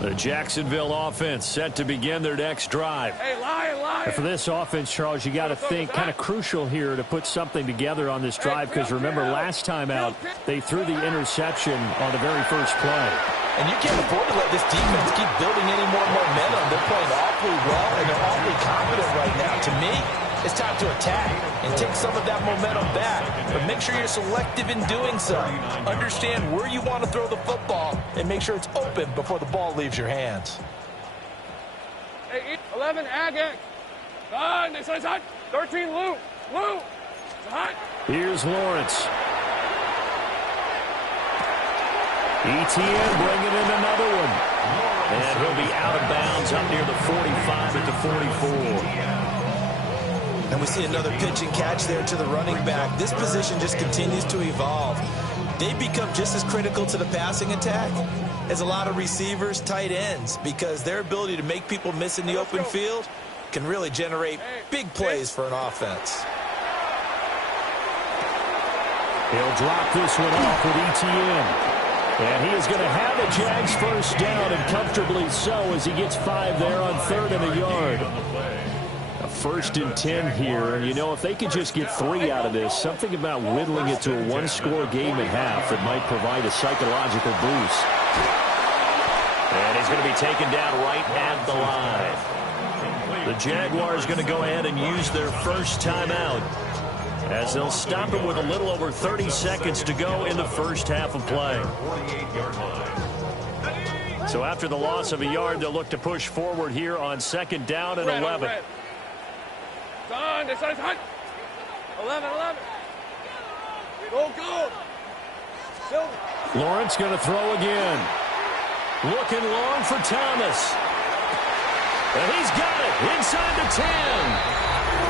The Jacksonville offense set to begin their next drive. And for this offense, Charles, you got to think kind of crucial here to put something together on this drive, because remember last time out they threw the interception on the very first play. And you can't afford to let this defense keep building any more momentum. They're playing awfully well, and they're awfully confident right now. To me, it's time to attack and take some of that momentum back. But make sure you're selective in doing so. Understand where you want to throw the football and make sure it's open before the ball leaves your hands. 11, Agate. 13, Lou. Here's Lawrence. ETN bringing in another one. And he'll be out of bounds up near the 45 at the 44. And we see another pitch and catch there to the running back. This position just continues to evolve. They become just as critical to the passing attack as a lot of receivers, tight ends, because their ability to make people miss in the open field can really generate big plays for an offense. He'll drop this one off with ETN. And he is going to have the Jags first down, and comfortably so, as he gets 5 there on 3rd and a yard. A 1st and 10 here, and you know, if they could just get 3 out of this, something about whittling it to a one-score game at half that might provide a psychological boost. And he's going to be taken down right at the line. The Jaguars going to go ahead and use their first timeout, as they'll stop it with a little over 30 seconds to go in the first half of play. So after the loss of a yard, they'll look to push forward here on 2nd down and 11. 11. Go. Lawrence going to throw again. Looking long for Thomas. And he's got it inside the 10.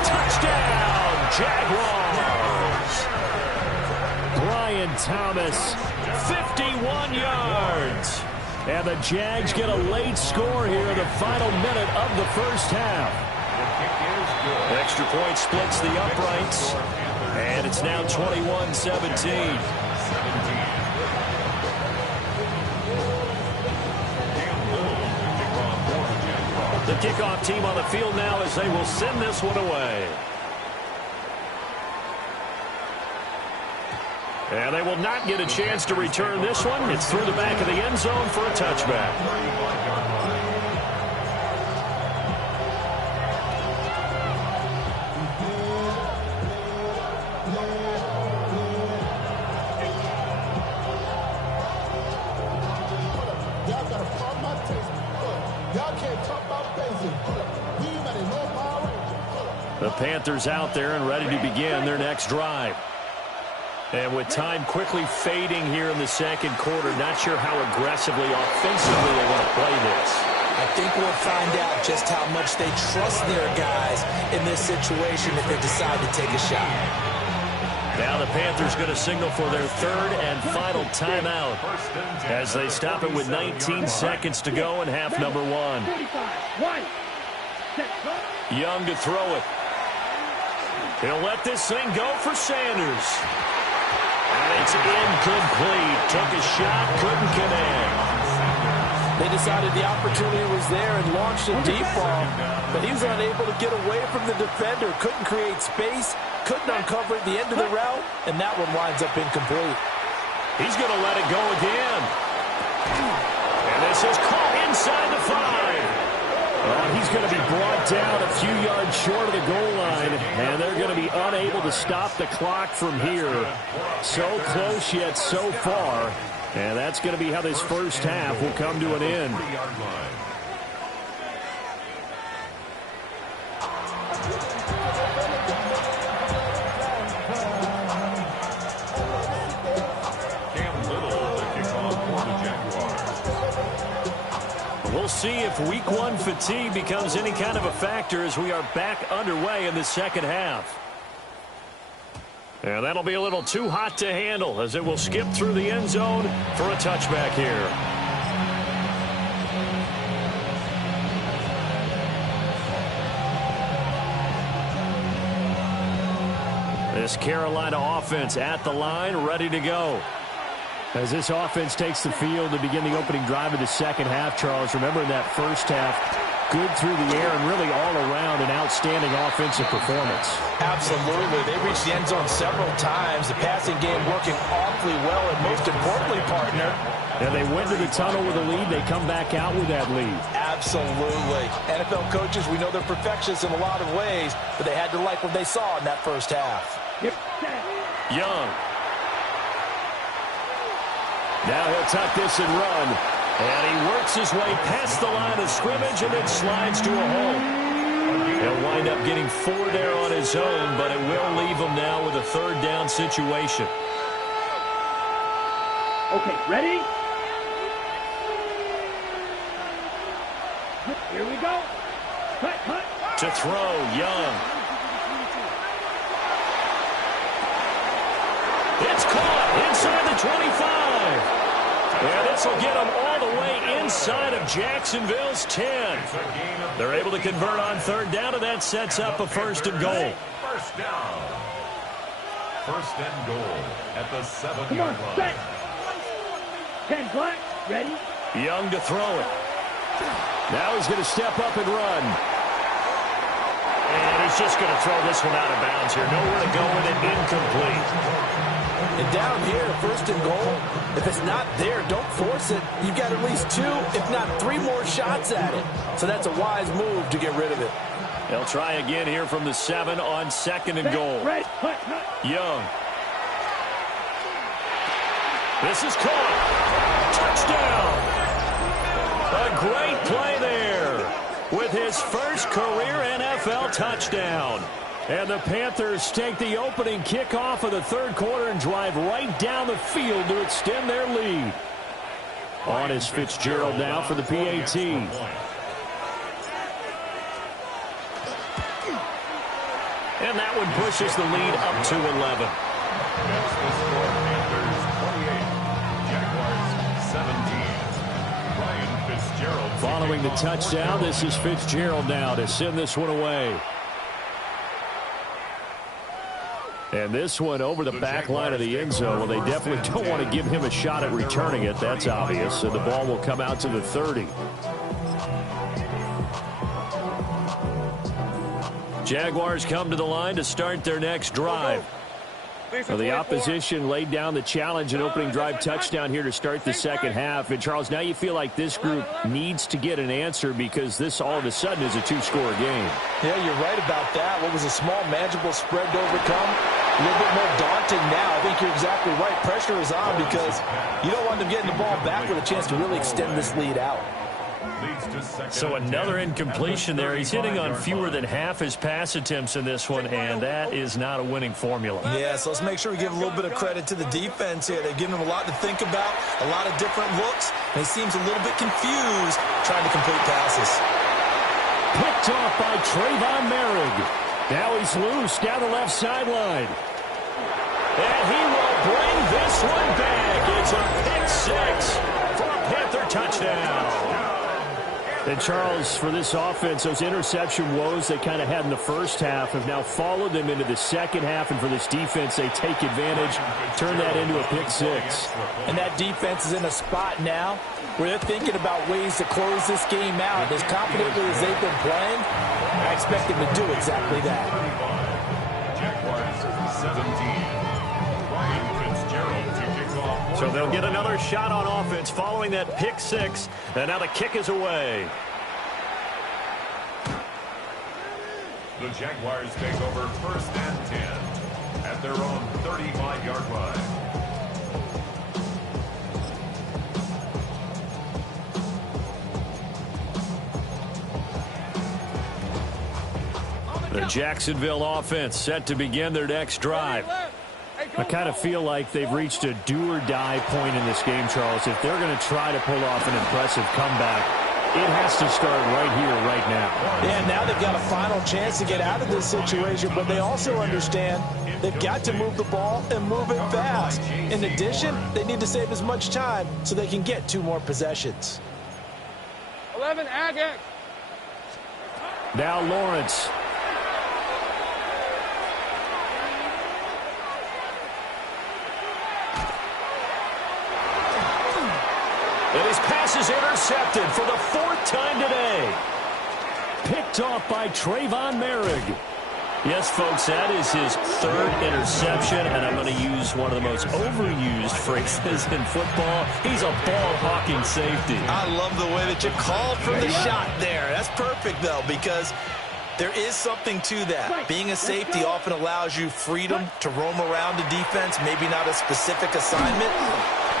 Touchdown, Jaguars. Brian Thomas, 51 yards. And the Jags get a late score here in the final minute of the first half. Extra point splits the uprights. And it's now 21-17. The kickoff team on the field now as they will send this one away. And they will not get a chance to return this one. It's through the back of the end zone for a touchback. The Panthers out there and ready to begin their next drive. And with time quickly fading here in the second quarter, not sure how aggressively, offensively they want to play this. I think we'll find out just how much they trust their guys in this situation if they decide to take a shot. Now the Panthers going to signal for their 3rd and final timeout as they stop it with 19 seconds to go in half number 1. Young to throw it. He'll let this thing go for Sanders. And it's incomplete. Took a shot, couldn't connect. They decided the opportunity was there and launched a deep ball, but he was unable to get away from the defender. Couldn't create space, couldn't uncover at the end of the route, and that one winds up incomplete. He's going to let it go again. And this is caught inside the 5. He's going to be brought down a few yards short of the goal line, and they're going to be unable to stop the clock from here. So close yet so far, and that's going to be how this first half will come to an end. We'll see if week 1 fatigue becomes any kind of a factor as we are back underway in the second half. And that'll be a little too hot to handle as it will skip through the end zone for a touchback here. This Carolina offense at the line, ready to go. As this offense takes the field to begin the opening drive of the second half, Charles, remember in that first half, good through the air and really all around an outstanding offensive performance. Absolutely. They reached the end zone several times. The passing game working awfully well, and most importantly, partner, and they went to the tunnel with a lead. They come back out with that lead. Absolutely. NFL coaches, we know they're perfectionists in a lot of ways, but they had to like what they saw in that first half. Young. Now he'll tuck this and run. And he works his way past the line of scrimmage and then slides to a hole. He'll wind up getting 4 there on his own, but it will leave him now with a third down situation. Okay, ready? Here we go. Cut. To throw, Young. It's caught inside the 25. And this will get them all the way inside of Jacksonville's 10. They're able to convert on third down, and that sets up a first and goal. First down. First and goal at the 7-yard line. 10 black, ready? Young to throw it. Now he's going to step up and run. And he's just going to throw this one out of bounds here. Nowhere to go with it, incomplete. And down here, first and goal, if it's not there, don't force it. You've got at least 2, if not 3 more shots at it. So that's a wise move to get rid of it. They'll try again here from the 7 on second and goal. Young. This is caught. Touchdown. A great play there with his first career NFL touchdown. And the Panthers take the opening kickoff of the third quarter and drive right down the field to extend their lead. On is Fitzgerald now for the PAT. And that one pushes the lead up to 11. That's the score. Panthers 28, Jaguars 17. Ryan Fitzgerald. Following the touchdown, this is Fitzgerald now to send this one away. And this one over the back line of the end zone. Well, they definitely don't want to give him a shot at returning it. That's obvious. So the ball will come out to the 30. Jaguars come to the line to start their next drive. Well, the opposition laid down the challenge and opening drive touchdown here to start the second half. And, Charles, now you feel like this group needs to get an answer because this all of a sudden is a 2-score game. Yeah, you're right about that. What was a small, manageable spread to overcome, a little bit more daunting now. I think you're exactly right. Pressure is on because you don't want them getting the ball back with a chance to really extend this lead out. So another incompletion there. He's hitting on fewer than half his pass attempts in this one, and that is not a winning formula. Yeah, so let's make sure we give a little bit of credit to the defense here. They've given him a lot to think about, a lot of different looks, and he seems a little bit confused trying to complete passes. Picked off by Trayvon Merrick. Now he's loose down the left sideline. And he will bring this one back. It's a pick 6 for a Panther touchdown. And, Charles, for this offense, those interception woes they kind of had in the first half have now followed them into the second half. And for this defense, they take advantage, turn that into a pick 6. And that defense is in a spot now where they're thinking about ways to close this game out. As confidently as they've been playing, I expect them to do exactly that. Jaguars 17. Ryan Fitzgerald to kick off. So they'll get another shot on offense following that pick 6. And now the kick is away. The Jaguars take over first and 10 at their own 35-yard line. The Jacksonville offense set to begin their next drive. I kind of feel like they've reached a do-or-die point in this game, Charles. If they're going to try to pull off an impressive comeback, it has to start right here, right now. Yeah, now they've got a final chance to get out of this situation, but they also understand they've got to move the ball and move it fast. In addition, they need to save as much time so they can get 2 more possessions. 11, Agate. Now Lawrence. And his pass is intercepted for the 4th time today. Picked off by Trayvon Merrick. Yes, folks, that is his 3rd interception, and I'm going to use one of the most overused phrases in football. He's a ball-hawking safety. I love the way that you called from the shot there. That's perfect, though, because there is something to that. Being a safety often allows you freedom to roam around the defense, maybe not a specific assignment.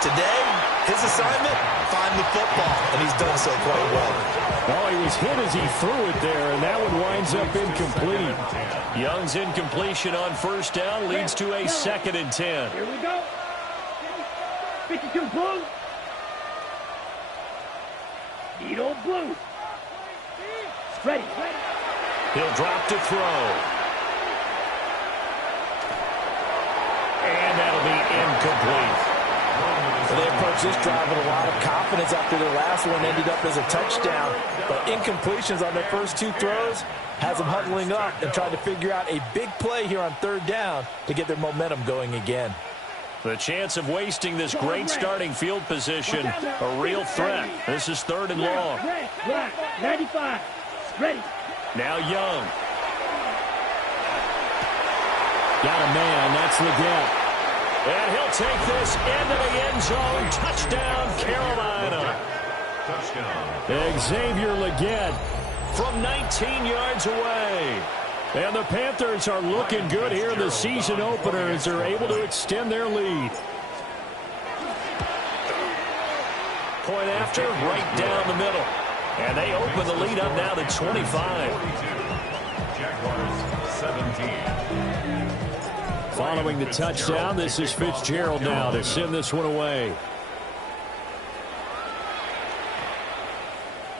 Today, his assignment, find the football, and he's done so quite well. Well, he was hit as he threw it there, and that one winds up incomplete. Young's incompletion on 1st down leads to a 2nd and 10. Here we go. 52 blue. Needle blue. Ready. He'll drop to throw. And that'll be incomplete. They approached this drive with a lot of confidence after their last one ended up as a touchdown. But incompletions on their first 2 throws has them huddling up and trying to figure out a big play here on 3rd down to get their momentum going again. The chance of wasting this great starting field position, a real threat. This is 3rd and long. Black, 95. Ready. Now Young. Got a man. That's Leggett. And he'll take this into the end zone. Touchdown, Carolina. Touchdown. Xavier Leggett from 19 yards away. And the Panthers are looking good here in the season opener as they're able to extend their lead. Point after, right down the middle. And they open the lead up now to 25. Jaguars 17. Following the touchdown, this is Fitzgerald now to send this one away.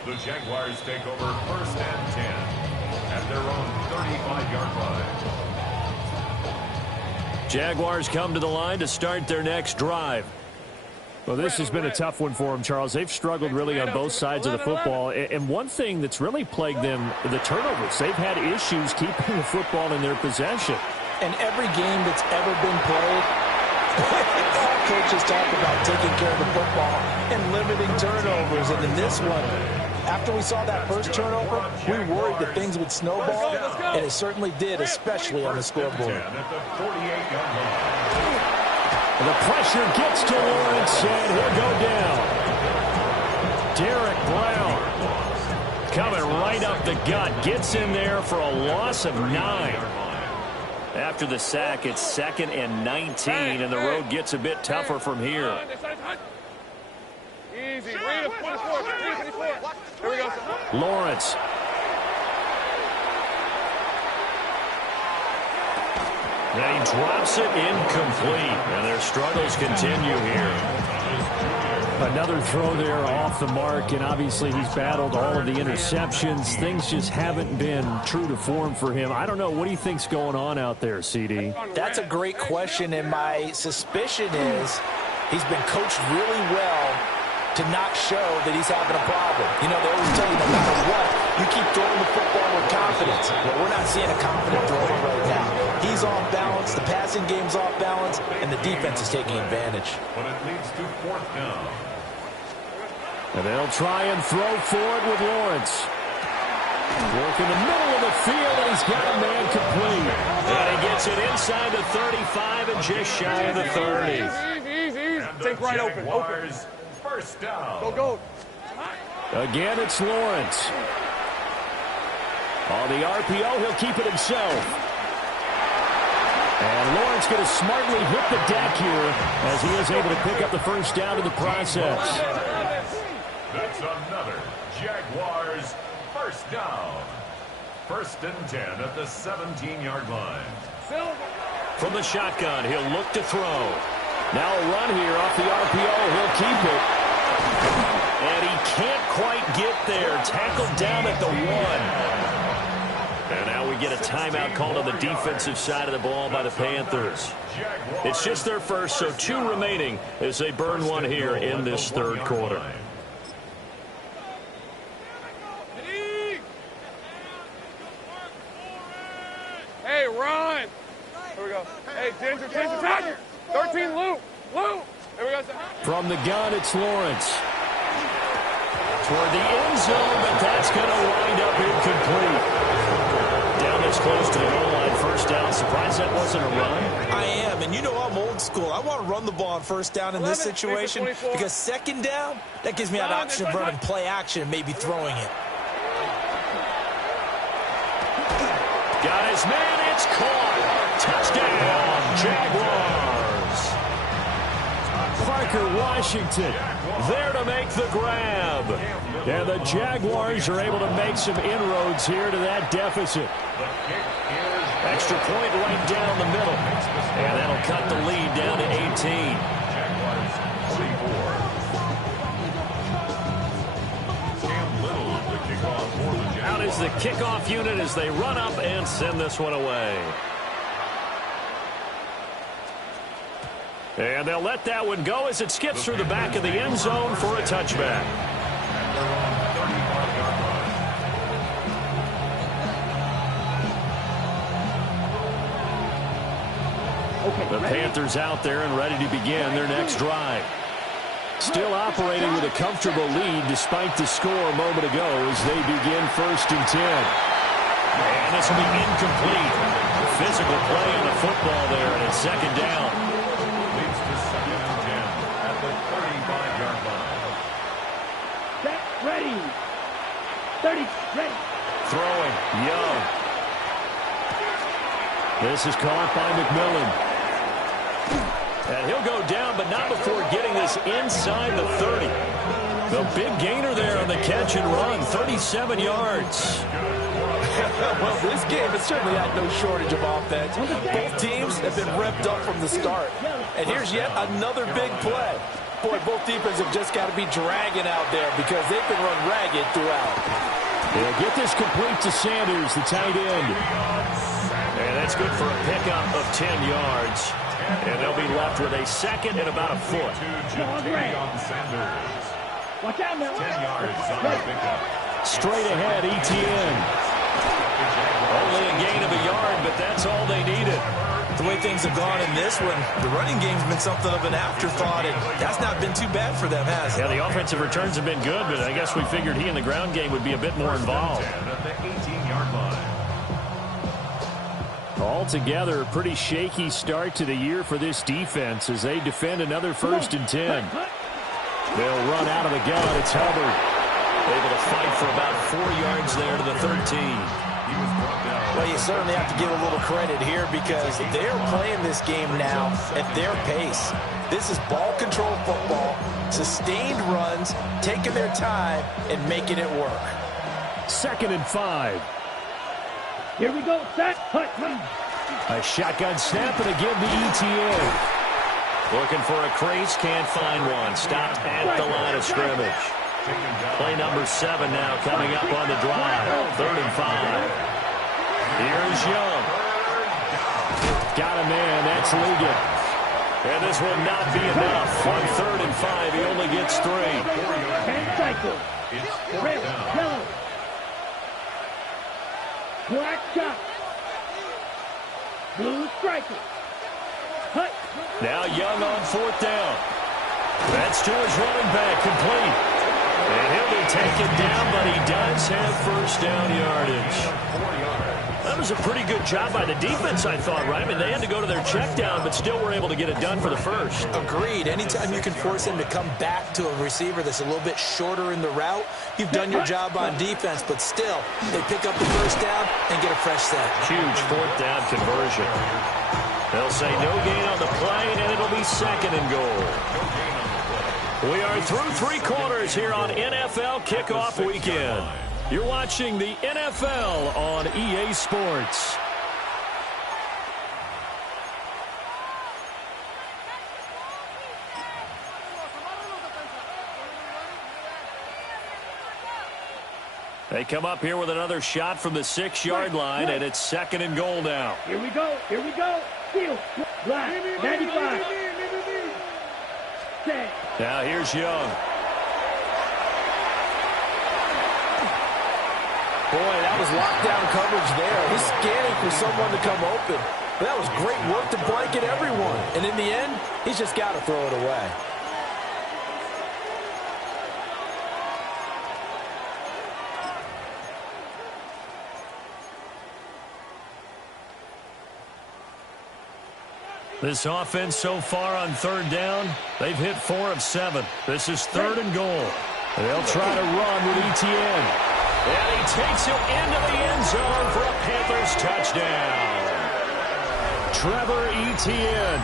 The Jaguars take over 1st and 10 at their own 35-yard line. Jaguars come to the line to start their next drive. Well, this has been a tough one for them, Charles. They've struggled really on both sides of the football. And one thing that's really plagued them, the turnovers. They've had issues keeping the football in their possession. And every game that's ever been played, all coaches talk about taking care of the football and limiting turnovers. And in this one, after we saw that first turnover, we worried that things would snowball, and it certainly did, especially on the scoreboard. The pressure gets to Lawrence, and he'll go down. Derek Brown coming right up the gut, gets in there for a loss of 9. After the sack, it's 2nd and 19, and the road gets a bit tougher from here. Easy. Read it, 24. Here we go. Lawrence. And he drops it incomplete, and their struggles continue here. Another throw there off the mark, and obviously he's battled all of the interceptions. Things just haven't been true to form for him. I don't know. What do you think's going on out there, CD? That's a great question, and my suspicion is he's been coached really well to not show that he's having a problem. You know, they always tell you no matter what, you keep throwing the football with confidence. Well, we're not seeing a confident thrower right now. He's off balance, the passing game's off balance, and the defense is taking advantage. But it leads to 4th down. And they'll try and throw forward with Lawrence. Work in the middle of the field, and he's got a man complete. And he gets it inside the 35 and just shy of the 30. Easy. Take right open. First down. Go. Again, it's Lawrence. On the RPO, he'll keep it himself. And Lawrence going to smartly hit the deck here as he is able to pick up the first down in the process. That's another Jaguars first down. 1st and 10 at the 17-yard line. From the shotgun, he'll look to throw. Now a run here off the RPO. He'll keep it. And he can't quite get there. Tackled down at the 1. And now we get a timeout called on the defensive side of the ball by the Panthers. It's just their first, so 2 remaining as they burn one here in this 3rd quarter. Hey, run. Here we go. Hey, Ginger, tackle. 13, Luke. Here we go. From the gun, it's Lawrence. toward the end zone, but that's going to wind up incomplete. Down this close to the goal line, first down. Surprised that wasn't a run? I am, and you know I'm old school. I want to run the ball on first down in this situation because second down, that gives me an option of running play action and maybe throwing it. Got his man, it's caught. Touchdown, Jaguars. Parker Washington there to make the grab. And the Jaguars are able to make some inroads here to that deficit. Extra point right down the middle. And that'll cut the lead down to 18. Jaguars 44. Cam Little, the kickoff for the Jaguars. Out is the kickoff unit as they run up and send this one away. And they'll let that one go as it skips through the back of the end zone for a touchback. The Panthers out there and ready to begin their next drive. Still operating with a comfortable lead despite the score a moment ago as they begin 1st and 10. And this will be incomplete. Physical play on the football there, and it's second down. Leads to 2nd and 10 at the 35-yard line. Set, ready. 30, ready. Throwing, Young. This is caught by McMillan. And he'll go down, but not before getting this inside the 30. The big gainer there on the catch and run, 37 yards. Well, this game has certainly had no shortage of offense. Both teams have been revved up from the start. And here's yet another big play. Boy, both defenses have just got to be dragging out there because they've been run ragged throughout. They'll get this complete to Sanders, the tight end. And that's good for a pickup of 10 yards. And they'll be left with a second and about a foot. Watch out now. 10 yards on the pickup. Straight ahead, ETN. Only a gain of a yard, but that's all they needed. The way things have gone in this one, the running game's been something of an afterthought, and that's not been too bad for them, has it? Yeah, the offensive returns have been good, but I guess we figured he in the ground game would be a bit more involved. At the 18-yard line. Altogether, a pretty shaky start to the year for this defense as they defend another 1st and 10. They'll run out of the gun. It's Hubbard. Able to fight for about 4 yards there to the 13. Well, you certainly have to give a little credit here because they're playing this game now at their pace. This is ball control football, sustained runs, taking their time and making it work. 2nd and 5. Here we go. Set. Hut. A shotgun snap and again to ETN. Looking for a crease, can't find one. Stopped at the line of scrimmage. Play number 7 now coming up on the drive. 3rd and 5. Here's Young. Got a man, that's Ligon. And this will not be enough. On 3rd and 5, he only gets 3. And cycle. Red, yellow. Black chop. Blue striker. Hut. Now Young on 4th down. That's to his running back, complete. And he'll be taken down, but he does have 1st down yardage. That was a pretty good job by the defense, I thought, right? I mean, they had to go to their check down, but still were able to get it done for the 1st. Agreed. Anytime you can force him to come back to a receiver that's a little bit shorter in the route, you've done your job on defense, but still, they pick up the 1st down and get a fresh set. Huge 4th down conversion. They'll say no gain on the play, and it'll be 2nd and goal. We are through 3 quarters here on NFL Kickoff Weekend. You're watching the NFL on EA Sports. They come up here with another shot from the 6-yard line, and it's 2nd and goal now. Here we go. Here we go. Steal. Black. 95. Set. Now here's Young. Boy, that was lockdown coverage there. He's scanning for someone to come open. But that was great work to blanket everyone. And in the end, he's just got to throw it away. This offense so far on third down, they've hit 4 of 7. This is 3rd and goal. They'll try to run with Etienne. And he takes it into the end zone for a Panthers touchdown. Trevor Etienne,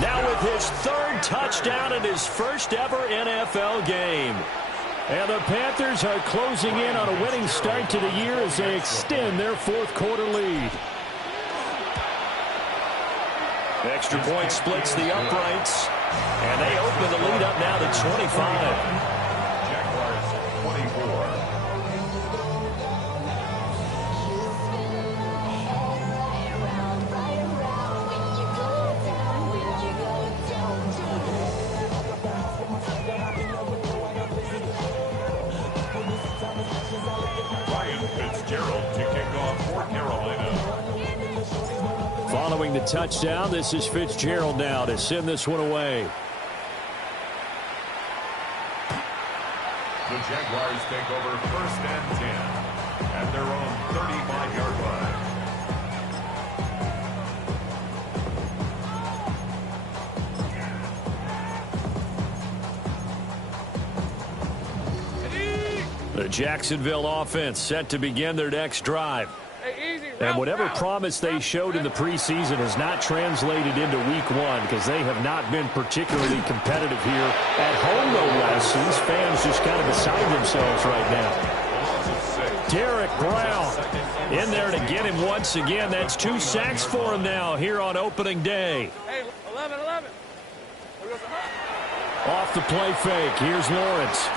now with his 3rd touchdown in his first ever NFL game. And the Panthers are closing in on a winning start to the year as they extend their 4th quarter lead. Extra point splits the uprights, and they open the lead up now to 25. Jaguars 24. Following the touchdown, this is Fitzgerald now to send this one away. The Jaguars take over 1st and 10 at their own 35-yard line. The Jacksonville offense set to begin their next drive. And whatever promise they showed in the preseason has not translated into week 1 because they have not been particularly competitive here at home, no less. These fans just kind of beside themselves right now. Derek Brown in there to get him once again. That's 2 sacks for him now here on opening day. Hey, 11. Off the play fake. Here's Lawrence.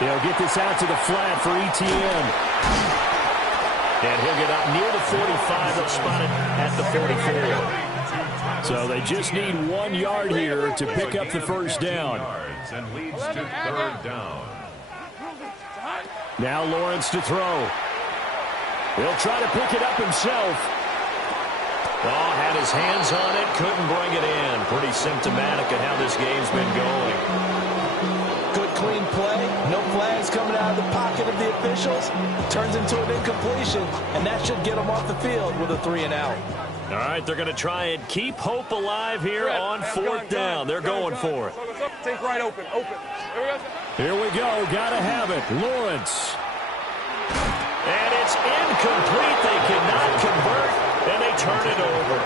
They'll get this out to the flat for Etienne. And he'll get up near the 45. They'll spot it at the 44. So they just need 1 yard here to pick up the first down. And leads to 3rd down. Now Lawrence to throw. He'll try to pick it up himself. Oh, had his hands on it, couldn't bring it in. Pretty symptomatic of how this game's been going. Good, clean play. No flags coming out of the pocket of the officials. Turns into an incompletion, and that should get them off the field with a 3 and out. All right, they're going to try and keep hope alive here on 4th down. They're going for it. Take right open. Here we go. Got to have it. Lawrence. And it's incomplete. They cannot convert, and they turn it over.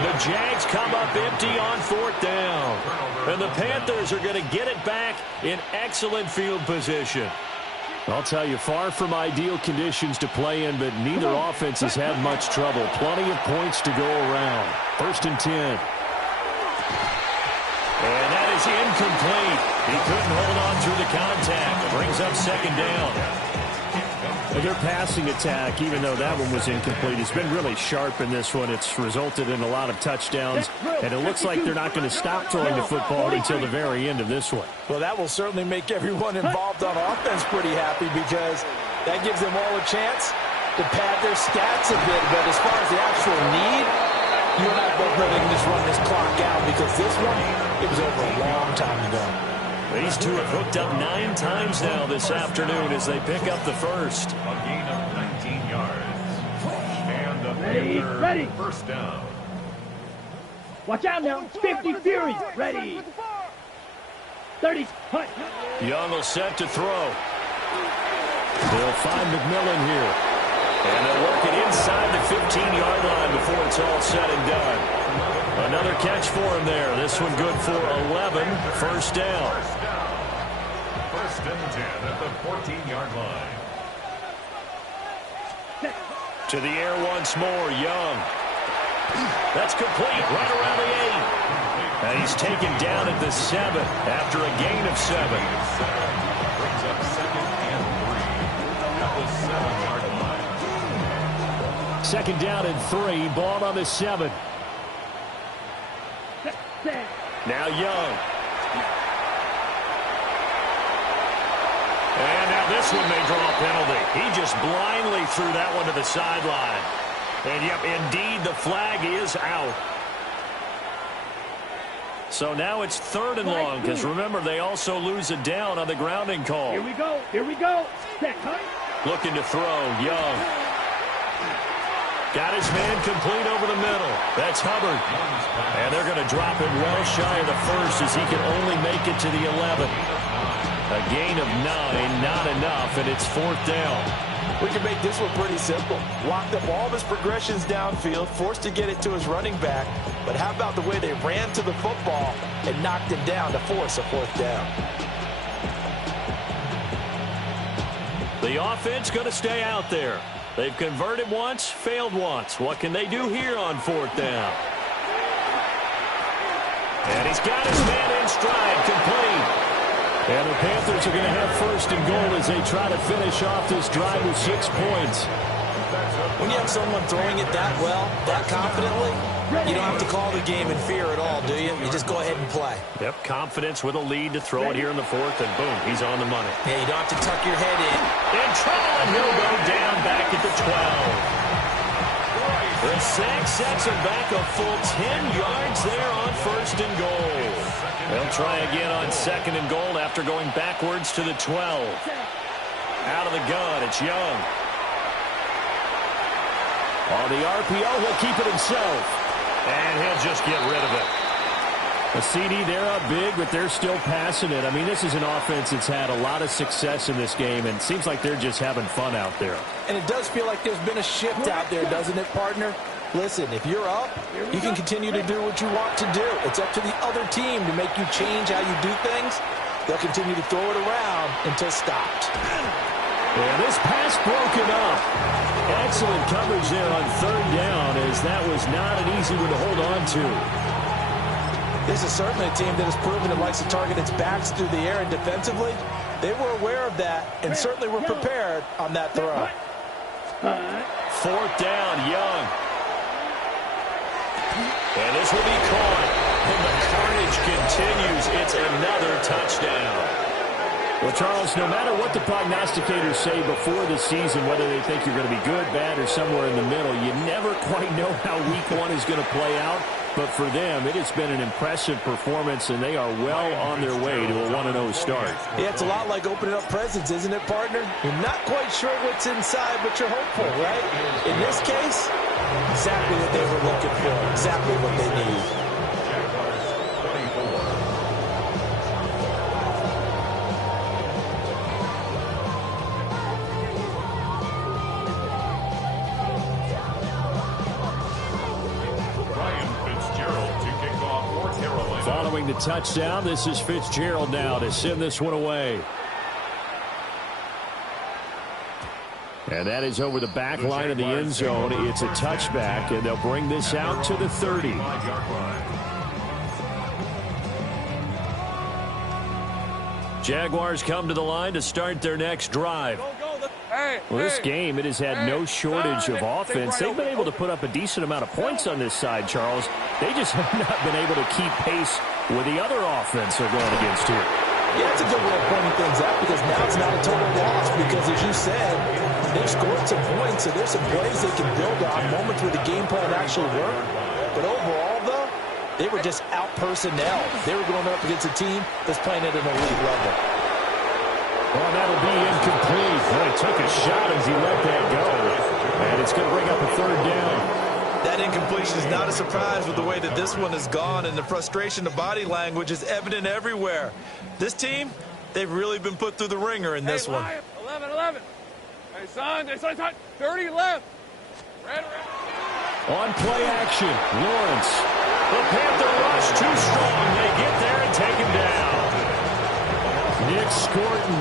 The Jags come up empty on 4th down. And the Panthers are going to get it back in excellent field position. I'll tell you, far from ideal conditions to play in, but neither offense has had much trouble. Plenty of points to go around. 1st and 10. And that is incomplete. He couldn't hold on through the contact. Brings up 2nd down. Their passing attack, even though that one was incomplete, has been really sharp in this one. It's resulted in a lot of touchdowns, and it looks like they're not going to stop throwing the football until the very end of this one. Well, that will certainly make everyone involved on offense pretty happy because that gives them all a chance to pad their stats a bit. But as far as the actual need, you and I both know they can just run this clock out because this one, it was over a long time ago. These two have hooked up 9 times now this afternoon as they pick up the first. A gain of 19 yards. And the Panther 1st down. Watch out now. 50 Fury. Ready. 30. Hunt. Young will set to throw. They'll find McMillan here. And they'll work it inside the 15-yard line before it's all said and done. Another catch for him there. This one good for 11. 1st down. 1st and 10 at the 14-yard line. To the air once more, Young. That's complete, right around the 8. And he's taken down at the 7 after a gain of 7. Brings up 2nd and 3 at the 7-yard line. 2nd down and 3, ball on the 7. Now Young. And now this one may draw a penalty. He just blindly threw that one to the sideline. And yep, indeed, the flag is out. So now it's 3rd and long, because remember, they also lose a down on the grounding call. Here we go. Set, huh? Looking to throw, Young. Got his man complete over the middle. That's Hubbard. And they're going to drop it well shy of the first as he can only make it to the 11. A gain of 9, not enough, and it's 4th down. We can make this one pretty simple. Locked up all of his progressions downfield, forced to get it to his running back. But how about the way they ran to the football and knocked him down to force a 4th down? The offense going to stay out there. They've converted once, failed once. What can they do here on 4th down? And he's got his man in stride, complete. And the Panthers are going to have 1st and goal as they try to finish off this drive with 6 points. When you have someone throwing it that well, that confidently, you don't have to call the game in fear at all, do you? You just go ahead and play. Yep, confidence with a lead to throw it here in the 4th, and boom, he's on the money. Yeah, you don't have to tuck your head in. In trouble, and he'll go down back at the 12. The sack sets him back a full 10 yards there on 1st and goal. They'll try again on 2nd and goal after going backwards to the 12. Out of the gun, it's Young. On the RPO, he'll keep it himself. And he'll just get rid of it. A CD, they're up big, but they're still passing it. I mean, this is an offense that's had a lot of success in this game, and it seems like they're just having fun out there. And it does feel like there's been a shift out there, doesn't it, partner? Listen, if you're up, you can continue to do what you want to do. It's up to the other team to make you change how you do things. They'll continue to throw it around until stopped. And this pass broken up. Excellent coverage there on 3rd down, as that was not an easy one to hold on to. This is certainly a team that has proven it likes to target its backs through the air, and defensively, they were aware of that and certainly were prepared on that throw. 4th down, Young. And this will be caught. And the carnage continues. It's another touchdown. Well, Charles, no matter what the prognosticators say before the season, whether they think you're going to be good, bad, or somewhere in the middle, you never quite know how week 1 is going to play out. But for them, it has been an impressive performance, and they are well on their way to a 1-0 start. Yeah, it's a lot like opening up presents, isn't it, partner? You're not quite sure what's inside, but you're hopeful, right? In this case, exactly what they were looking for, exactly what they need. Following the touchdown, this is Fitzgerald now to send this one away. And that is over the back line of the end zone. It's a touchback, and they'll bring this out to the 30. Jaguars come to the line to start their next drive. Well, this game, it has had no shortage of offense. They've been able to put up a decent amount of points on this side, Charles. They just have not been able to keep pace with the other offense they're going against here. Yeah, it's a good way of pointing things out because now it's not a total loss because, as you said, they've scored some points, so there's some plays they can build on, moments where the game plan actually worked. But overall, though, they were just out-personnel. They were going up against a team that's playing at an elite level. Well, that'll be incomplete. Well, he took a shot as he let that go. And it's going to bring up a 3rd down. That incompletion is not a surprise with the way that this one has gone, and the frustration, the body language is evident everywhere. This team, they've really been put through the ringer in this one. 11. Hey, son, 30 left. Red. On play action, Lawrence. The Panther rush too strong. They get there and take him down. Nick Scorton.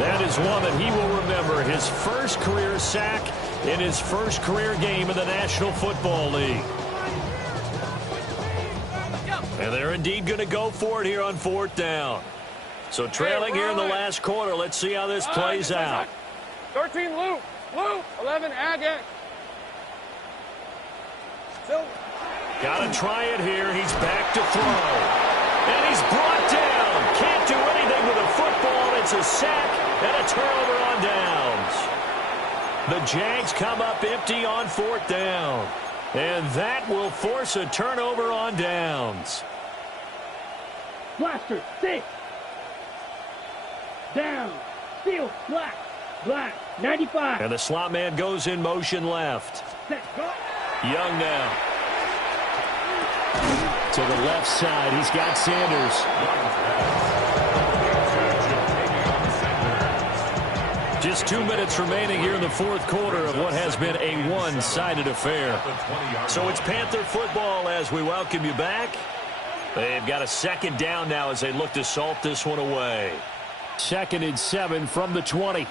That is one that he will remember. His first career sack in his first career game in the National Football League. And they're indeed going to go for it here on 4th down. So trailing here in the last quarter. Let's see how this plays out. 13, Luke. 11, Agate. Got to try it here. He's back to throw. And he's brought down. Can't do anything with a football. It's a sack and a turnover on downs. The Jags come up empty on 4th down. And that will force a turnover on downs. Blaster, 6. Down. Steal. Black. 95. And the slot man goes in motion left. set, go. Young now. To the left side, he's got Sanders. Just 2 minutes remaining here in the fourth quarter of what has been a one-sided affair. So it's Panther football as we welcome you back. They've got a second down now as they look to salt this one away. 2nd and 7 from the 20.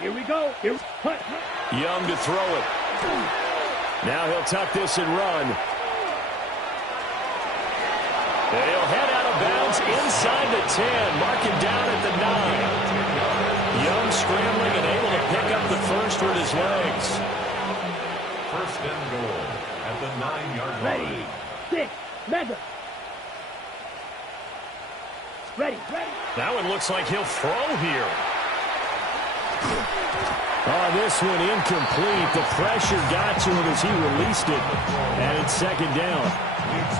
Here we go. Here. Hut. Young to throw it. Now he'll tuck this and run. He'll head out of bounds inside the 10. Mark him down at the 9. Young scrambling and able to pick up the first with his legs. 1st and goal at the 9-yard line. Ready. 6. Mega. Ready. That one looks like he'll throw here. Oh, this one incomplete. The pressure got to him as he released it. And it's 2nd down.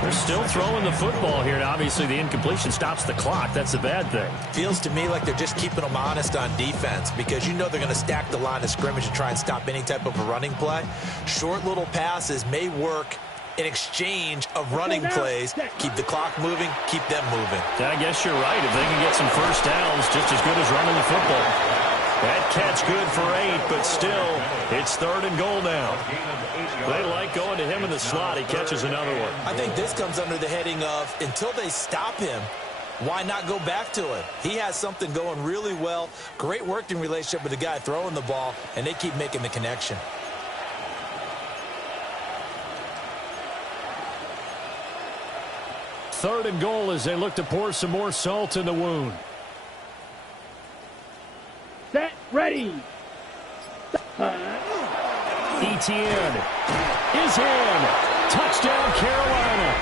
They're still throwing the football here. And obviously, the incompletion stops the clock. That's the bad thing. Feels to me like they're just keeping them honest on defense because you know they're going to stack the line of scrimmage and try and stop any type of a running play. Short little passes may work in exchange of running plays. Keep the clock moving, keep them moving. I guess you're right. If they can get some first downs, just as good as running the football. That catch good for 8, but still, it's 3rd and goal now. They like going to him in the slot. He catches another one. I think this comes under the heading of until they stop him, why not go back to it? He has something going really well. Great working relationship with the guy throwing the ball, and they keep making the connection. Third and goal as they look to pour some more salt in the wound. Set. Ready. Etienne is in. Touchdown, Carolina.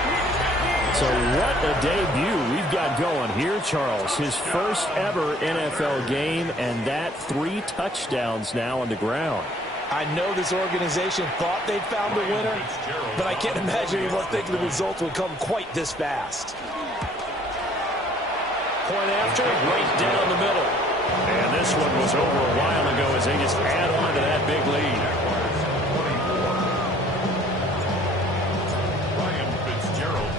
So what a debut we've got going here, Charles. His first ever NFL game, and that 3 touchdowns now on the ground. I know this organization thought they'd found a winner, but I can't imagine anyone thinking the results would come quite this fast. Point after, right down the middle. And this one was over a while ago as they just add on to that big lead.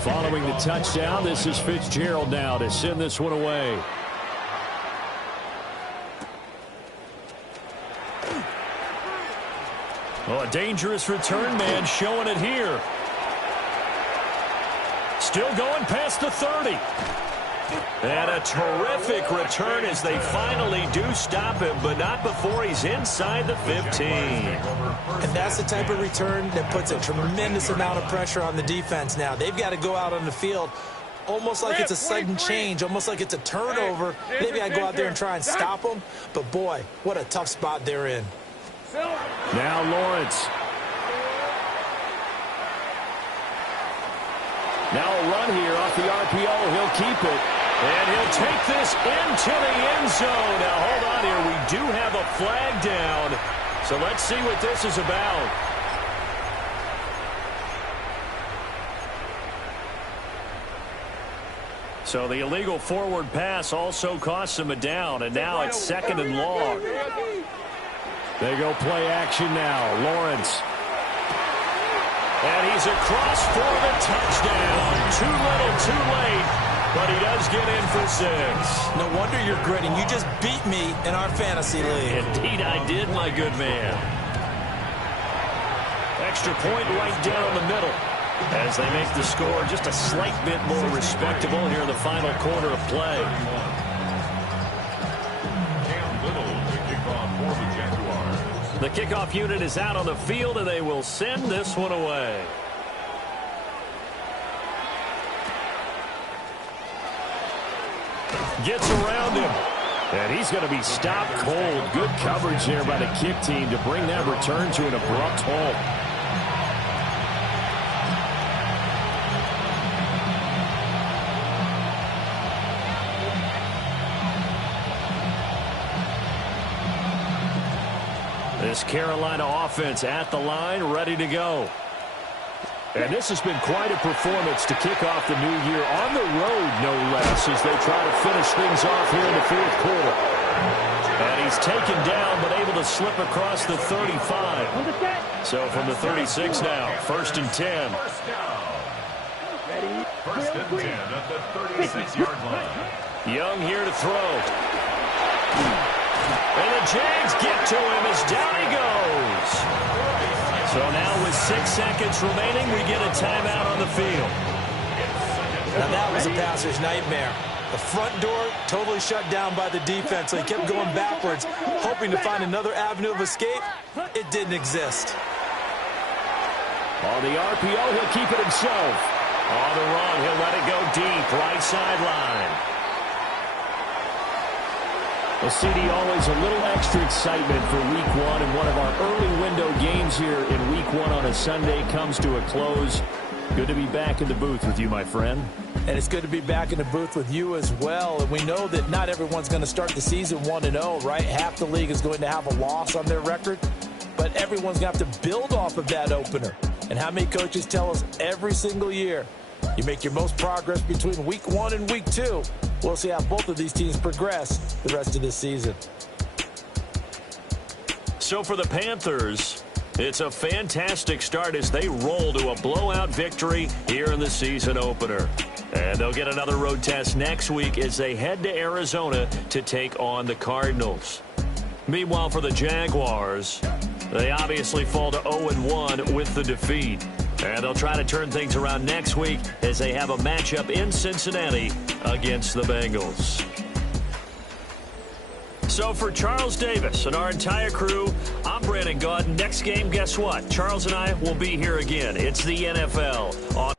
Following the touchdown, this is Fitzgerald now to send this one away. Oh, a dangerous return man showing it here. Still going past the 30. And a terrific return as they finally do stop him, but not before he's inside the 15. And that's the type of return that puts a tremendous amount of pressure on the defense now. They've got to go out on the field almost like it's a sudden change, almost like it's a turnover. Maybe I go out there and try and stop them, but boy, what a tough spot they're in. Now Lawrence. Now a run here off the RPO. He'll keep it. And he'll take this into the end zone. Now hold on here. We do have a flag down. So let's see what this is about. So the illegal forward pass also costs him a down. And now it's 2nd and long. They go play action now. Lawrence. And he's across for the touchdown. Too little, too late. But he does get in for 6. No wonder you're grinning. You just beat me in our fantasy league. Indeed I did, my good man. Extra point right down the middle. As they make the score just a slight bit more respectable here in the final quarter of play. The kickoff unit is out on the field, and they will send this one away. Gets around him. And he's going to be stopped cold. Good coverage there by the kick team to bring that return to an abrupt halt. This Carolina offense at the line, ready to go. And this has been quite a performance to kick off the new year on the road, no less, as they try to finish things off here in the fourth quarter. And he's taken down, but able to slip across the 35. So from the 36 now, 1st and 10. First and 10 at the 36-yard line. Young here to throw. And the Jags get to him as down he goes. So now with 6 seconds remaining, we get a timeout on the field. Now that was a passer's nightmare. The front door totally shut down by the defense, so he kept going backwards, hoping to find another avenue of escape. It didn't exist. On the RPO, he'll keep it himself. On the run, he'll let it go deep, right sideline. Well, CD, always a little extra excitement for Week 1, and one of our early window games here in Week 1 on a Sunday comes to a close. Good to be back in the booth with you, my friend. And it's good to be back in the booth with you as well. And we know that not everyone's going to start the season 1-0, right? Half the league is going to have a loss on their record. But everyone's going to have to build off of that opener. And how many coaches tell us every single year, you make your most progress between Week 1 and Week 2. We'll see how both of these teams progress the rest of this season. So for the Panthers, it's a fantastic start as they roll to a blowout victory here in the season opener. And they'll get another road test next week as they head to Arizona to take on the Cardinals. Meanwhile, for the Jaguars, they obviously fall to 0-1 with the defeat. And they'll try to turn things around next week as they have a matchup in Cincinnati against the Bengals. So for Charles Davis and our entire crew, I'm Brandon Gaudin. Next game, guess what? Charles and I will be here again. It's the NFL on